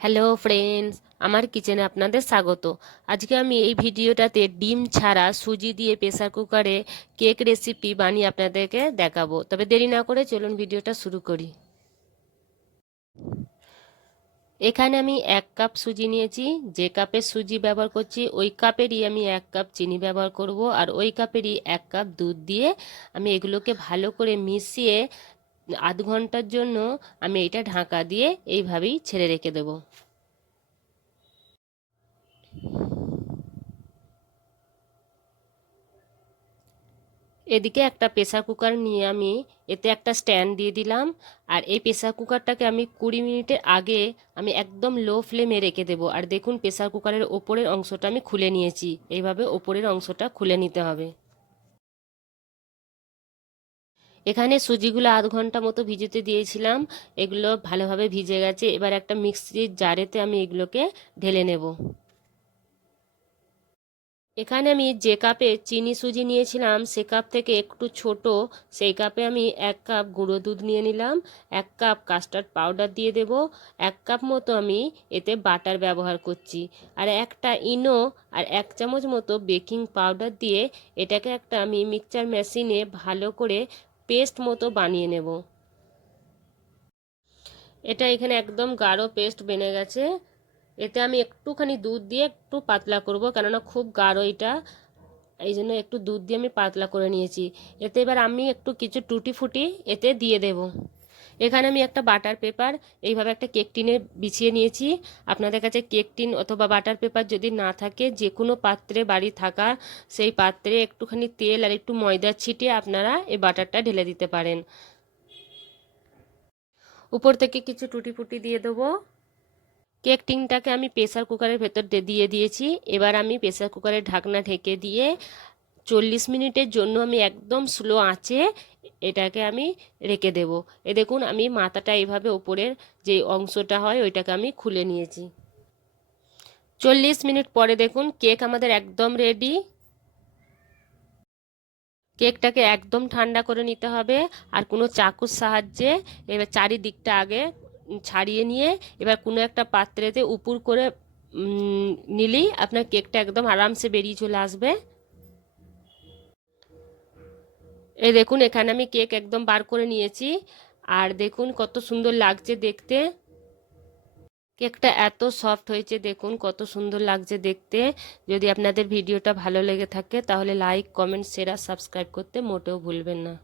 Hello friends, আমার কিচেনে আপনাদের স্বাগত। আজকে আমি এই ভিডিওটাতে ডিম ছাড়া সুজি দিয়ে প্রেসার কুকারে কেক রেসিপি বানিয়ে আপনাদেরকে দেখাবো। তবে দেরি না করে চলুন ভিডিওটা শুরু করি। এখানে আমি এক কাপ সুজি নিয়েছি, যে কাপের সুজি ব্যবহার করছি ওই কাপেরই আমি এক কাপ চিনি ব্যবহার করব, আর ওই কাপেরই এক কাপ দুধ দিয়ে আমি এগুলোকে ভালো করে মিশিয়ে আধ ঘণ্টার জন্য আমি এটা ঢাকা দিয়ে এইভাবেই ছেড়ে রেখে দেবো। এদিকে একটা প্রেসার কুকার নিয়ে আমি এতে একটা স্ট্যান্ড দিয়ে দিলাম, আর এই প্রেসার কুকারটাকে আমি কুড়ি মিনিটের আগে আমি একদম লো ফ্লেমে রেখে দেবো। আর দেখুন, প্রেসার কুকারের ওপরের অংশটা আমি খুলে নিয়েছি। এইভাবে ওপরের অংশটা খুলে নিতে হবে। এখানে সুজিগুলো আধ ঘণ্টা মতো ভিজতে দিয়েছিলাম। এগুলো ভালোভাবে ভিজে গেছে। এবার একটা মিক্সির জারেতে আমি এগুলোকে ঢেলে নেব। এখানে আমি যে কাপে চিনি সুজি নিয়েছিলাম, সে কাপ থেকে একটু ছোট, সেই কাপে আমি এক কাপ গুঁড়ো দুধ নিয়ে নিলাম, এক কাপ কাস্টার্ড পাউডার দিয়ে দেব, এক কাপ মতো আমি এতে বাটার ব্যবহার করছি। আর একটা ইনো আর এক চামচ মতো বেকিং পাউডার দিয়ে এটাকে একটা আমি মিক্সচার মেশিনে ভালো করে পেস্ট মতো বানিয়ে নেব। এটা এখানে একদম গাঢ় পেস্ট বেনে গেছে। এতে আমি একটুখানি দুধ দিয়ে একটু পাতলা করব, কেননা খুব গাঢ় এটা। এই জন্য একটু দুধ দিয়ে আমি পাতলা করে নিয়েছি। এতে এবার আমি একটু কিছু টুটি ফুটি এতে দিয়ে দেব। এখানে আমি একটা বাটার পেপার এইভাবে একটা কেক টিনে বিছিয়ে নিয়েছি। আপনাদের কাছে কেক টিন অথবা বাটার পেপার যদি না থাকে যে কোনো পাত্রে বাড়ি থাকা সেই পাত্রে একটুখানি তেল আর একটু ময়দা ছিটিয়ে আপনারা এই বাটারটা ঢেলে দিতে পারেন। উপর থেকে কিছু টুটি ফুটি দিয়ে দেবো। কেক টিনটাকে আমি প্রেসার কুকারের ভেতর দিয়ে দিয়েছি। এবার আমি প্রেসার কুকারের ঢাকনা ঢেকে দিয়ে চল্লিশ মিনিটের জন্য আমি একদম স্লো আঁচে এটাকে আমি রেখে দেব। এ দেখুন, আমি মাথাটা এইভাবে ওপরের যে অংশটা হয়, ওইটাকে আমি খুলে নিয়েছি। চল্লিশ মিনিট পরে দেখুন, কেক আমাদের একদম রেডি। কেকটাকে একদম ঠান্ডা করে নিতে হবে, আর কোনো চাকুর সাহায্যে এবার চারিদিকটা আগে ছাড়িয়ে নিয়ে এবার কোনো একটা পাত্রেতে উপুর করে নিলেই আপনার কেকটা একদম আরামসে বেরিয়ে চলে আসবে। এই দেখুন, এখানে আমি কেক একদম বার করে নিয়েছি। আর দেখুন, কত সুন্দর লাগছে দেখতে। কেকটা এত সফট হয়েছে, দেখুন, কত সুন্দর লাগছে দেখতে। যদি আপনাদের ভিডিওটা ভালো লেগে থাকে, তাহলে লাইক কমেন্ট শেয়ার সাবস্ক্রাইব করতে মোটেও ভুলবেন না।